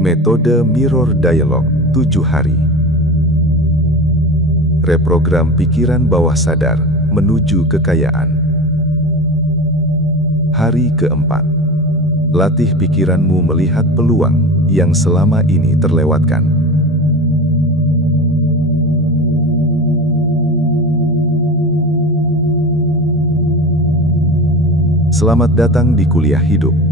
Metode Mirror Dialogue 7 hari. Reprogram pikiran bawah sadar menuju kekayaan. Hari keempat. Latih pikiranmu melihat peluang yang selama ini terlewatkan. Selamat datang di Kuliah Hidup.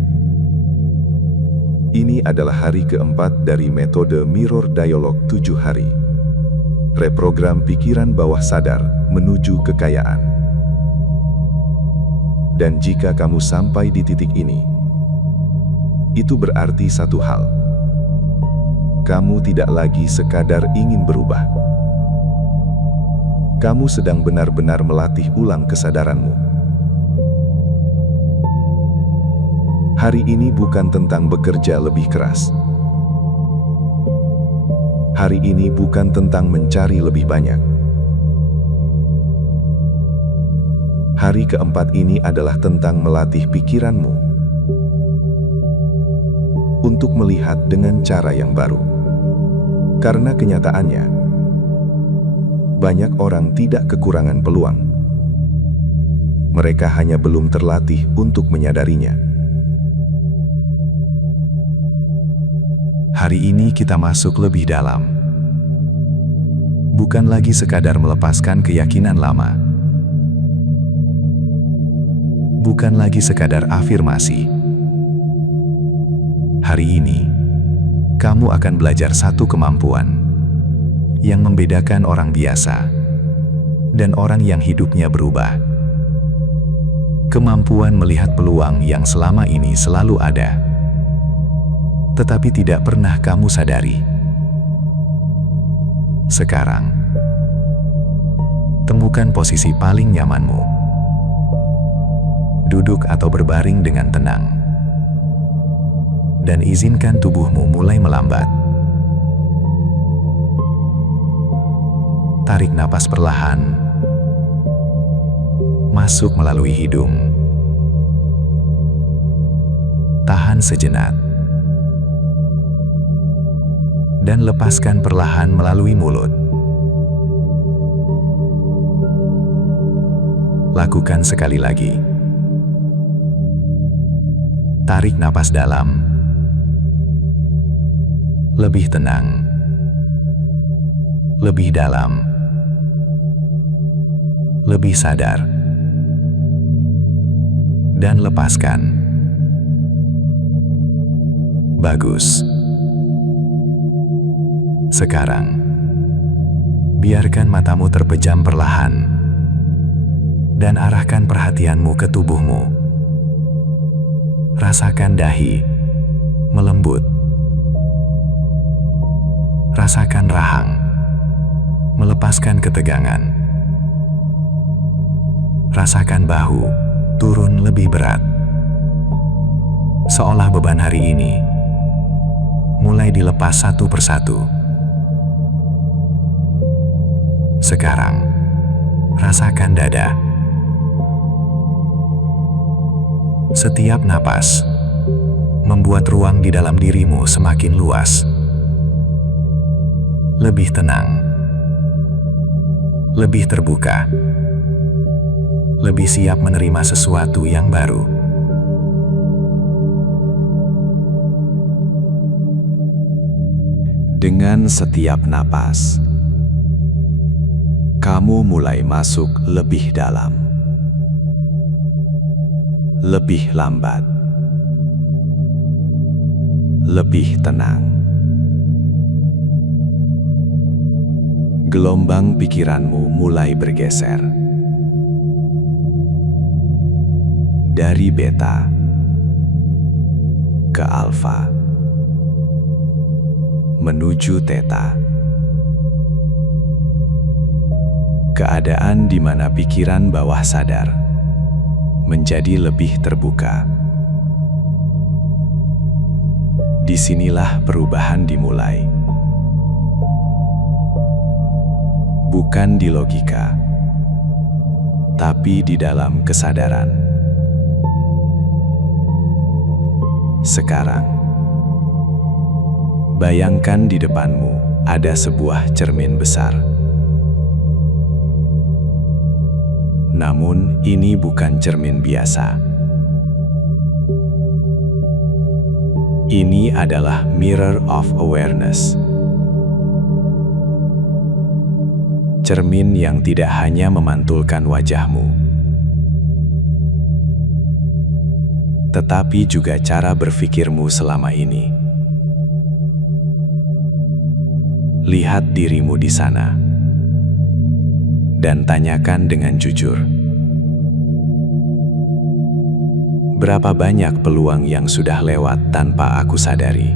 Ini adalah hari keempat dari metode Mirror Dialogue 7 hari. Reprogram pikiran bawah sadar menuju kekayaan. Dan jika kamu sampai di titik ini, itu berarti satu hal. Kamu tidak lagi sekadar ingin berubah. Kamu sedang benar-benar melatih ulang kesadaranmu. Hari ini bukan tentang bekerja lebih keras. Hari ini bukan tentang mencari lebih banyak. Hari keempat ini adalah tentang melatih pikiranmu untuk melihat dengan cara yang baru. Karena kenyataannya, banyak orang tidak kekurangan peluang. Mereka hanya belum terlatih untuk menyadarinya. Hari ini kita masuk lebih dalam. Bukan lagi sekadar melepaskan keyakinan lama. Bukan lagi sekadar afirmasi. Hari ini, kamu akan belajar satu kemampuan yang membedakan orang biasa dan orang yang hidupnya berubah. Kemampuan melihat peluang yang selama ini selalu ada, tetapi tidak pernah kamu sadari. Sekarang, temukan posisi paling nyamanmu. Duduk atau berbaring dengan tenang. Dan izinkan tubuhmu mulai melambat. Tarik napas perlahan. Masuk melalui hidung. Tahan sejenak. Dan lepaskan perlahan melalui mulut. Lakukan sekali lagi. Tarik napas dalam. Lebih tenang. Lebih dalam. Lebih sadar. Dan lepaskan. Bagus. Sekarang, biarkan matamu terpejam perlahan dan arahkan perhatianmu ke tubuhmu. Rasakan dahi melembut. Rasakan rahang melepaskan ketegangan. Rasakan bahu turun lebih berat. Seolah beban hari ini mulai dilepas satu persatu. Sekarang, rasakan dada. Setiap napas membuat ruang di dalam dirimu semakin luas. Lebih tenang. Lebih terbuka. Lebih siap menerima sesuatu yang baru. Dengan setiap napas, kamu mulai masuk lebih dalam, lebih lambat, lebih tenang. Gelombang pikiranmu mulai bergeser dari beta ke alfa menuju theta. Keadaan di mana pikiran bawah sadar menjadi lebih terbuka. Disinilah perubahan dimulai. Bukan di logika, tapi di dalam kesadaran. Sekarang, Bayangkan di depanmu ada sebuah cermin besar. Namun, ini bukan cermin biasa. Ini adalah Mirror of Awareness. Cermin yang tidak hanya memantulkan wajahmu, tetapi juga cara berpikirmu selama ini. Lihat dirimu di sana, dan tanyakan dengan jujur. Berapa banyak peluang yang sudah lewat tanpa aku sadari?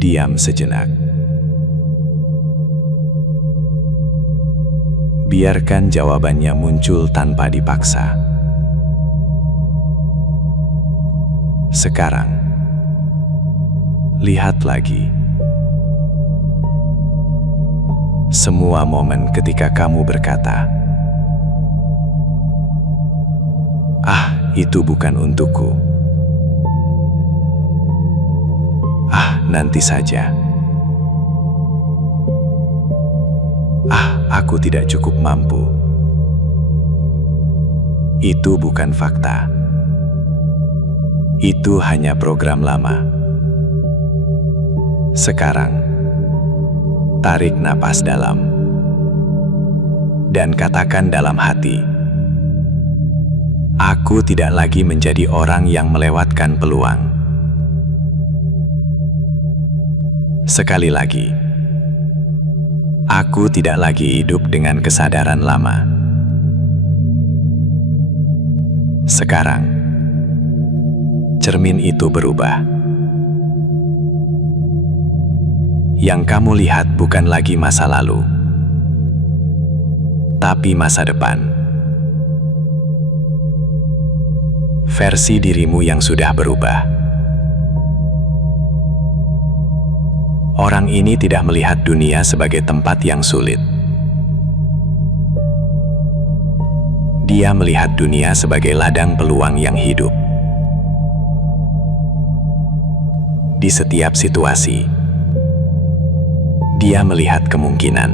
Diam sejenak. Biarkan jawabannya muncul tanpa dipaksa. Sekarang, lihat lagi. Semua momen ketika kamu berkata, "Ah, itu bukan untukku. Ah, nanti saja. Ah, aku tidak cukup mampu." Itu bukan fakta. Itu hanya program lama. Sekarang, tarik napas dalam dan katakan dalam hati, "Aku tidak lagi menjadi orang yang melewatkan peluang." Sekali lagi, aku tidak lagi hidup dengan kesadaran lama. Sekarang, cermin itu berubah. Yang kamu lihat bukan lagi masa lalu, tapi masa depan. Versi dirimu yang sudah berubah. Orang ini tidak melihat dunia sebagai tempat yang sulit. Dia melihat dunia sebagai ladang peluang yang hidup. Di setiap situasi, dia melihat kemungkinan.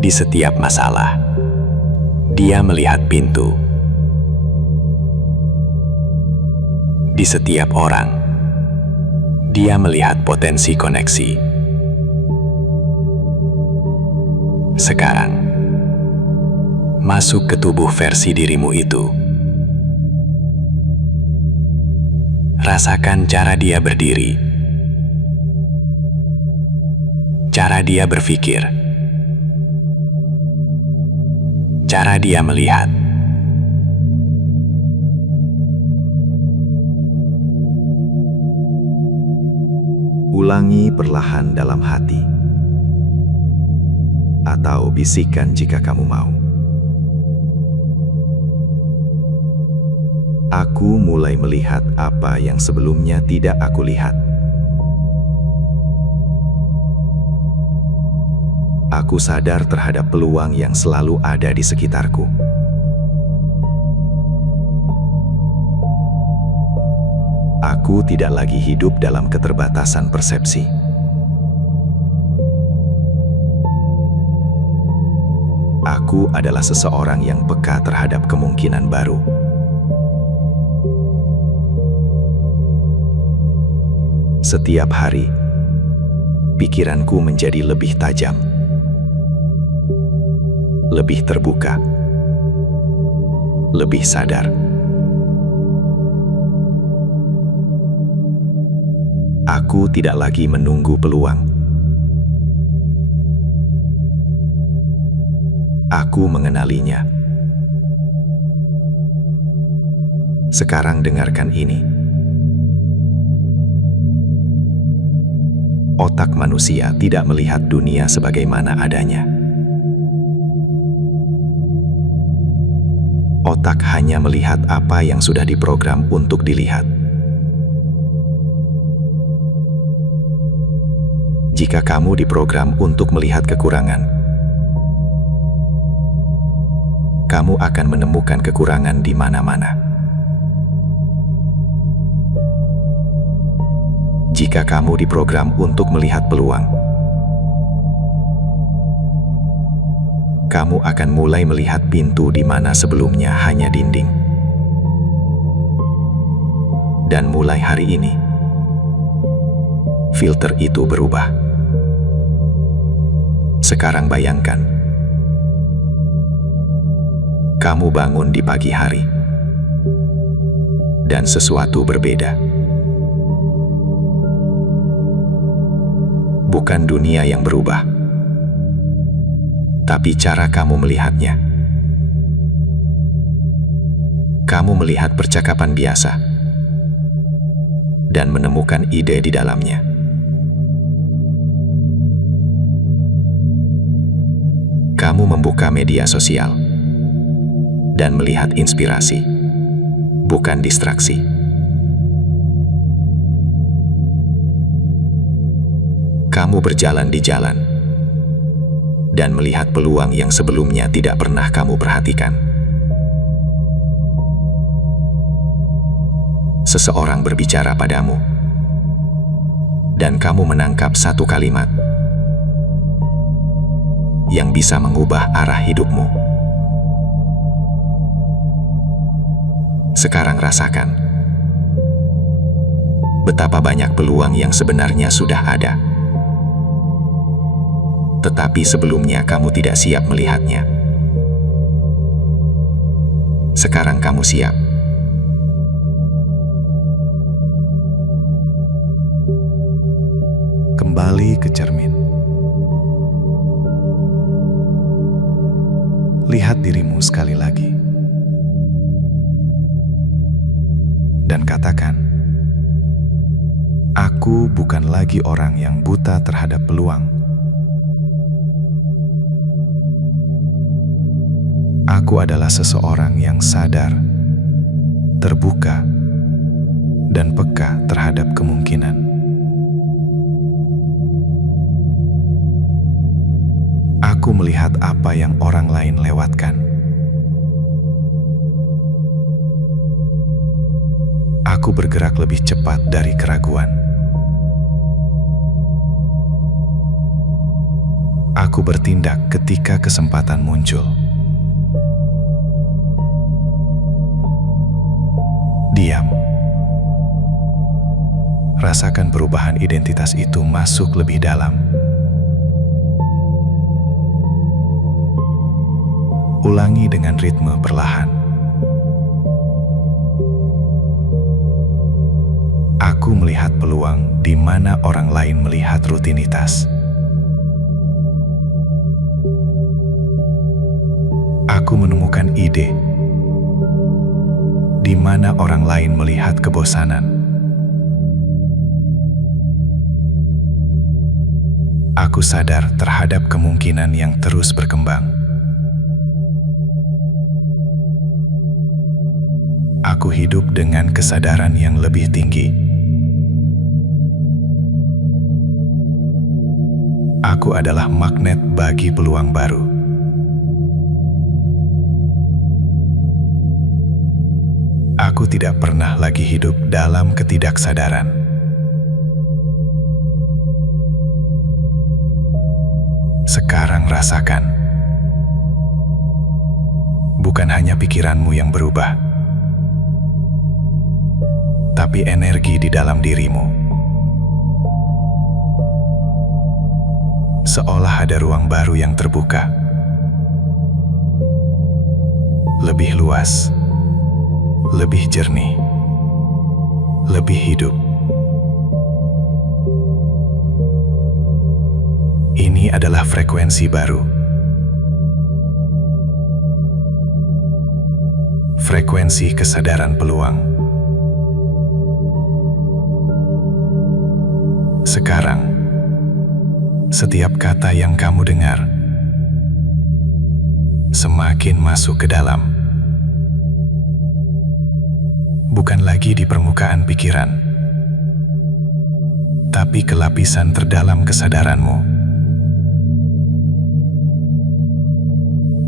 Di setiap masalah, dia melihat pintu. Di setiap orang, dia melihat potensi koneksi. Sekarang, masuk ke tubuh versi dirimu itu. Rasakan cara dia berdiri, cara dia berpikir, cara dia melihat. Ulangi perlahan dalam hati, atau bisikan jika kamu mau. Aku mulai melihat apa yang sebelumnya tidak aku lihat. Aku sadar terhadap peluang yang selalu ada di sekitarku. Aku tidak lagi hidup dalam keterbatasan persepsi. Aku adalah seseorang yang peka terhadap kemungkinan baru. Setiap hari, pikiranku menjadi lebih tajam, lebih terbuka, lebih sadar. Aku tidak lagi menunggu peluang. Aku mengenalinya. Sekarang dengarkan ini. Otak manusia tidak melihat dunia sebagaimana adanya. Otak hanya melihat apa yang sudah diprogram untuk dilihat. Jika kamu diprogram untuk melihat kekurangan, kamu akan menemukan kekurangan di mana-mana. ketika kamu diprogram untuk melihat peluang. Kamu akan mulai melihat pintu di mana sebelumnya hanya dinding. Dan mulai hari ini, filter itu berubah. Sekarang bayangkan, kamu bangun di pagi hari, dan sesuatu berbeda. Bukan dunia yang berubah, tapi cara kamu melihatnya. Kamu melihat percakapan biasa dan menemukan ide di dalamnya. Kamu membuka media sosial dan melihat inspirasi, bukan distraksi. Kamu berjalan di jalan dan melihat peluang yang sebelumnya tidak pernah kamu perhatikan. Seseorang berbicara padamu, dan kamu menangkap satu kalimat yang bisa mengubah arah hidupmu. Sekarang rasakan betapa banyak peluang yang sebenarnya sudah ada, tetapi sebelumnya kamu tidak siap melihatnya. Sekarang kamu siap. Kembali ke cermin. Lihat dirimu sekali lagi. Dan katakan, aku bukan lagi orang yang buta terhadap peluang. Aku adalah seseorang yang sadar, terbuka, dan peka terhadap kemungkinan. Aku melihat apa yang orang lain lewatkan. Aku bergerak lebih cepat dari keraguan. Aku bertindak ketika kesempatan muncul. Diam. Rasakan perubahan identitas itu masuk lebih dalam. Ulangi dengan ritme perlahan. Aku melihat peluang di mana orang lain melihat rutinitas. Aku menemukan ide di mana orang lain melihat kebosanan. Aku sadar terhadap kemungkinan yang terus berkembang. Aku hidup dengan kesadaran yang lebih tinggi. Aku adalah magnet bagi peluang baru. Aku tidak pernah lagi hidup dalam ketidaksadaran. Sekarang rasakan, bukan hanya pikiranmu yang berubah, tapi energi di dalam dirimu. Seolah ada ruang baru yang terbuka, lebih luas, lebih jernih, lebih hidup. Ini adalah frekuensi baru. Frekuensi kesadaran peluang. Sekarang, setiap kata yang kamu dengar semakin masuk ke dalam. Bukan lagi di permukaan pikiran, tapi ke lapisan terdalam kesadaranmu.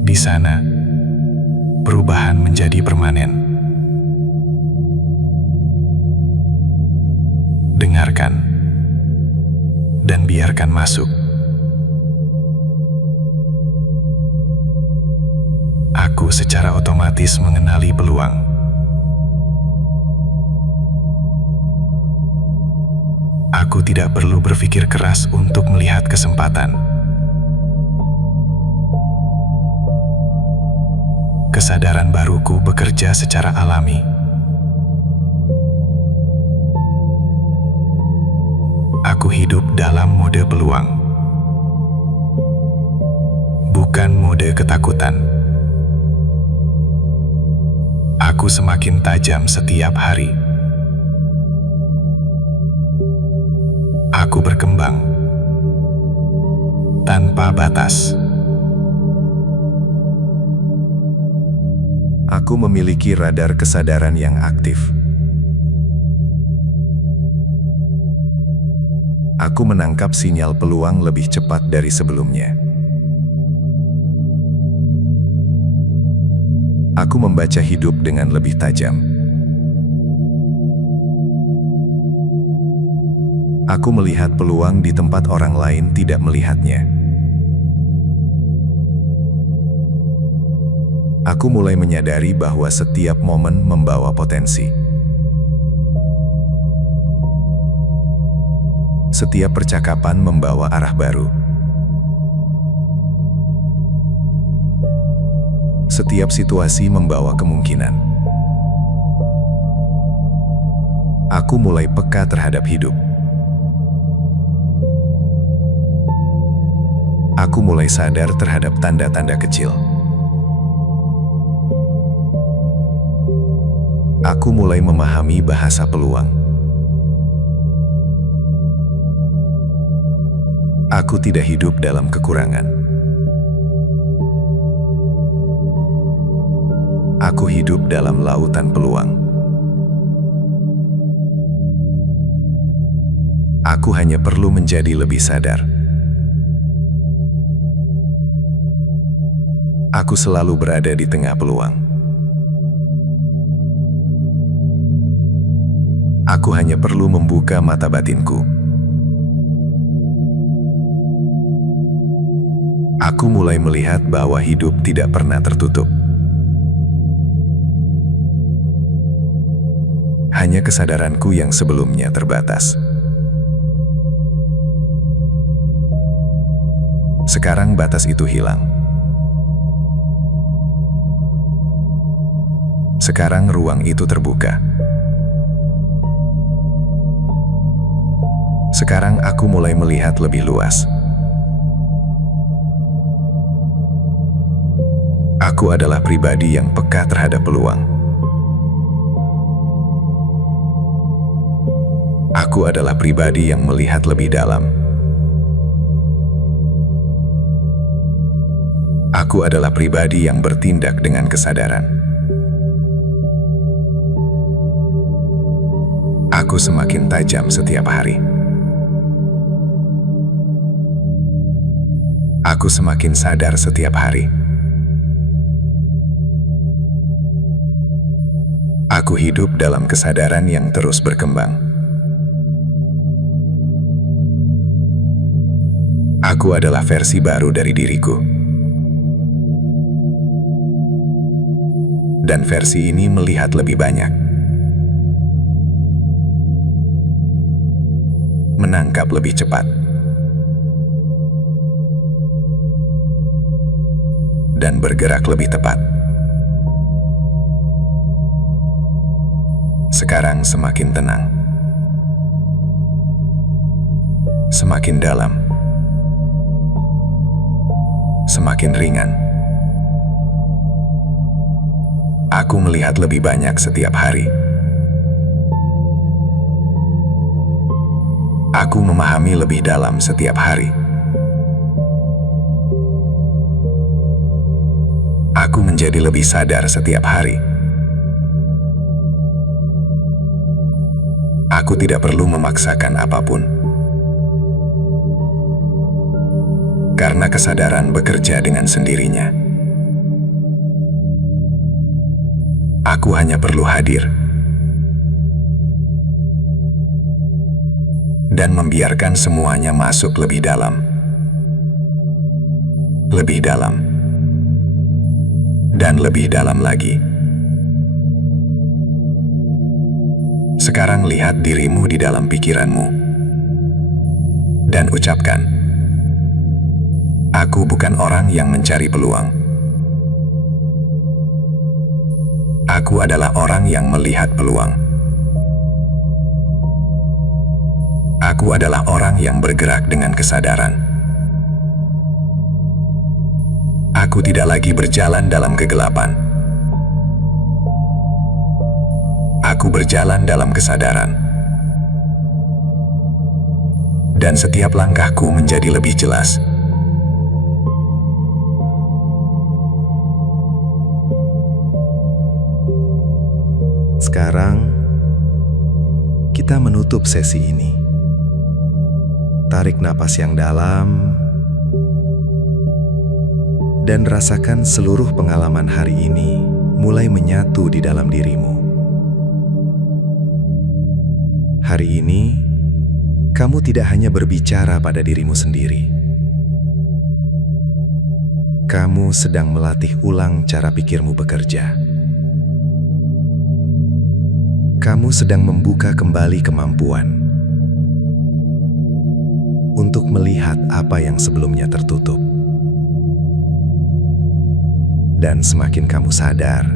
Di sana, perubahan menjadi permanen. Dengarkan, dan biarkan masuk. Aku secara otomatis mengenali peluang. Aku tidak perlu berpikir keras untuk melihat kesempatan. Kesadaran baruku bekerja secara alami. Aku hidup dalam mode peluang, bukan mode ketakutan. Aku semakin tajam setiap hari. Aku berkembang tanpa batas. Aku memiliki radar kesadaran yang aktif. Aku menangkap sinyal peluang lebih cepat dari sebelumnya. Aku membaca hidup dengan lebih tajam. Aku melihat peluang di tempat orang lain tidak melihatnya. Aku mulai menyadari bahwa setiap momen membawa potensi. Setiap percakapan membawa arah baru. Setiap situasi membawa kemungkinan. Aku mulai peka terhadap hidup. Aku mulai sadar terhadap tanda-tanda kecil. Aku mulai memahami bahasa peluang. Aku tidak hidup dalam kekurangan. Aku hidup dalam lautan peluang. Aku hanya perlu menjadi lebih sadar. Aku selalu berada di tengah peluang. Aku hanya perlu membuka mata batinku. Aku mulai melihat bahwa hidup tidak pernah tertutup. Hanya kesadaranku yang sebelumnya terbatas. Sekarang batas itu hilang. Sekarang ruang itu terbuka. Sekarang aku mulai melihat lebih luas. Aku adalah pribadi yang peka terhadap peluang. Aku adalah pribadi yang melihat lebih dalam. Aku adalah pribadi yang bertindak dengan kesadaran. Aku semakin tajam setiap hari. Aku semakin sadar setiap hari. Aku hidup dalam kesadaran yang terus berkembang. Aku adalah versi baru dari diriku. Dan versi ini melihat lebih banyak. Menangkap lebih cepat. Dan bergerak lebih tepat. Sekarang semakin tenang. Semakin dalam. Semakin ringan. Aku melihat lebih banyak setiap hari. Aku memahami lebih dalam setiap hari. Aku menjadi lebih sadar setiap hari. Aku tidak perlu memaksakan apapun. Karena kesadaran bekerja dengan sendirinya. Aku hanya perlu hadir. dan membiarkan semuanya masuk lebih dalam. Lebih dalam. Dan lebih dalam lagi. Sekarang lihat dirimu di dalam pikiranmu. Dan ucapkan, "Aku bukan orang yang mencari peluang. Aku adalah orang yang melihat peluang. Aku adalah orang yang bergerak dengan kesadaran. Aku tidak lagi berjalan dalam kegelapan. Aku berjalan dalam kesadaran. Dan setiap langkahku menjadi lebih jelas." Sekarang, kita menutup sesi ini. Tarik napas yang dalam dan rasakan seluruh pengalaman hari ini mulai menyatu di dalam dirimu. Hari ini, kamu tidak hanya berbicara pada dirimu sendiri. Kamu sedang melatih ulang cara pikirmu bekerja. Kamu sedang membuka kembali kemampuan untuk melihat apa yang sebelumnya tertutup. Dan semakin kamu sadar,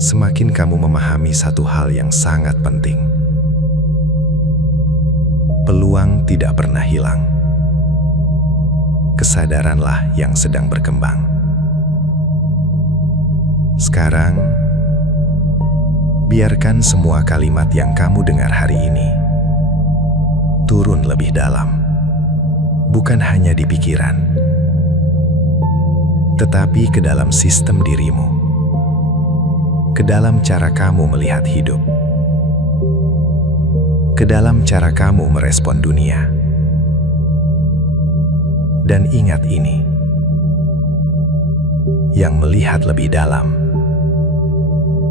semakin kamu memahami satu hal yang sangat penting. Peluang tidak pernah hilang. Kesadaranlah yang sedang berkembang. Sekarang, biarkan semua kalimat yang kamu dengar hari ini turun lebih dalam, bukan hanya di pikiran, tetapi ke dalam sistem dirimu, ke dalam cara kamu melihat hidup, ke dalam cara kamu merespon dunia. Dan ingat ini, yang melihat lebih dalam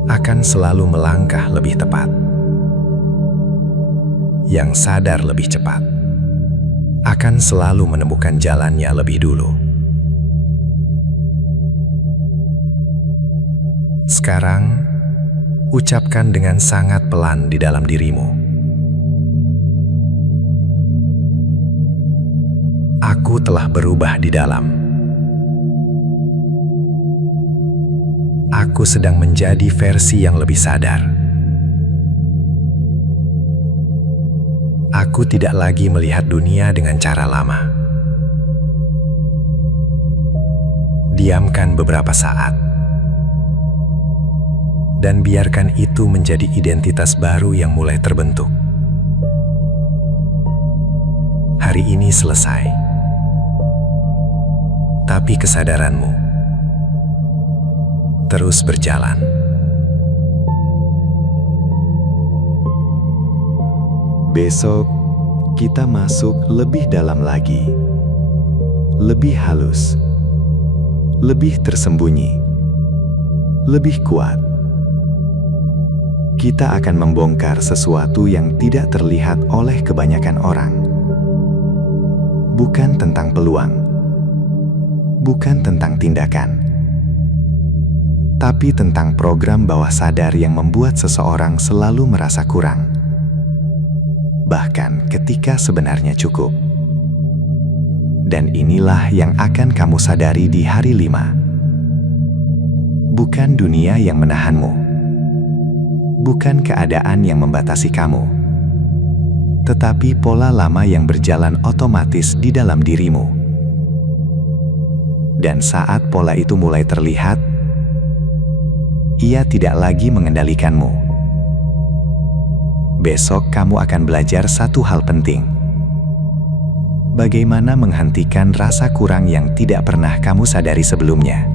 akan selalu melangkah lebih tepat. Yang sadar lebih cepat akan selalu menemukan jalannya lebih dulu. Sekarang, ucapkan dengan sangat pelan di dalam dirimu, "Aku telah berubah di dalam. Aku sedang menjadi versi yang lebih sadar. Aku tidak lagi melihat dunia dengan cara lama." Diamkan beberapa saat, dan biarkan itu menjadi identitas baru yang mulai terbentuk. Hari ini selesai, tapi kesadaranmu terus berjalan. Besok, kita masuk lebih dalam lagi, lebih halus, lebih tersembunyi, lebih kuat. Kita akan membongkar sesuatu yang tidak terlihat oleh kebanyakan orang. Bukan tentang peluang, bukan tentang tindakan, tapi tentang program bawah sadar yang membuat seseorang selalu merasa kurang, bahkan ketika sebenarnya cukup. Dan inilah yang akan kamu sadari di hari 5. Bukan dunia yang menahanmu, bukan keadaan yang membatasi kamu, tetapi pola lama yang berjalan otomatis di dalam dirimu. Dan saat pola itu mulai terlihat, ia tidak lagi mengendalikanmu. Besok kamu akan belajar satu hal penting. Bagaimana menghentikan rasa kurang yang tidak pernah kamu sadari sebelumnya,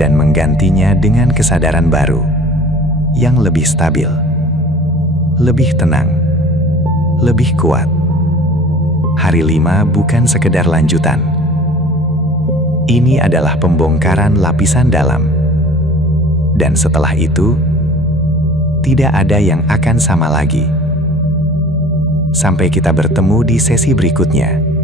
dan menggantinya dengan kesadaran baru yang lebih stabil, lebih tenang, lebih kuat. Hari 5 bukan sekedar lanjutan. Ini adalah pembongkaran lapisan dalam. Dan setelah itu, tidak ada yang akan sama lagi. Sampai kita bertemu di sesi berikutnya.